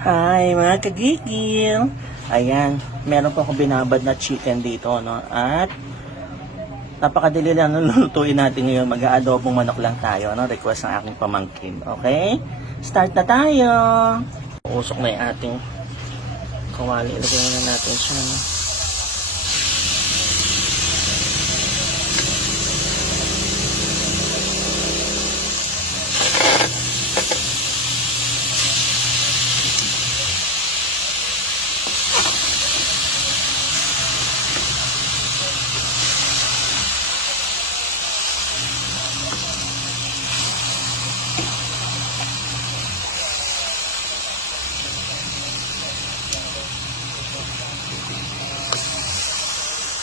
Hi mga kagigil! Ayan, meron po akong binabad na chicken dito, no? At napakadali lang ng lulutuin natin ngayon. Mag-aadobong manok lang tayo, no? Request ng aking pamangkin. Okay? Start na tayo! Usok na yung ating kawali. Ilagay na natin siya, no?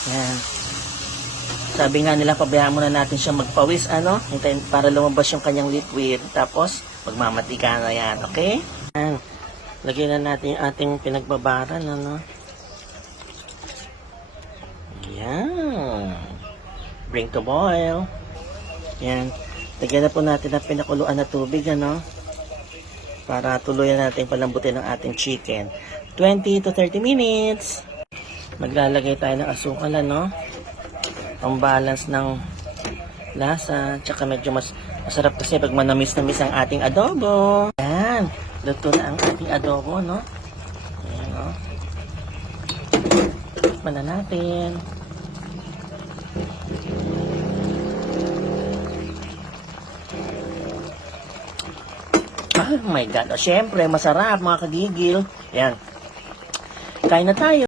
Yan. Sabi nga nila, pabayaan muna natin siya magpawis, ano? Hintayin para lumabas yung kanyang liquid. Tapos, magmamatika na yan, okay? Yan. Lagyan na natin yung ating pinagbabaran, ano? Yan. Bring to boil. Yan. Lagyan na po natin ang pinakuluan na tubig, ano? Para tuluyan natin palambutin ang ating chicken. 20 to 30 minutes. Maglalagay tayo ng asukal, ano? Ang balance ng lasa. Tsaka medyo masarap kasi pag manamis-namis ang ating adobo. Ayan. Luto na ang ating adobo, no? Ayan, no? Tikman na natin. Oh my God. O, syempre, masarap mga kagigil. Ayan. Kain na tayo.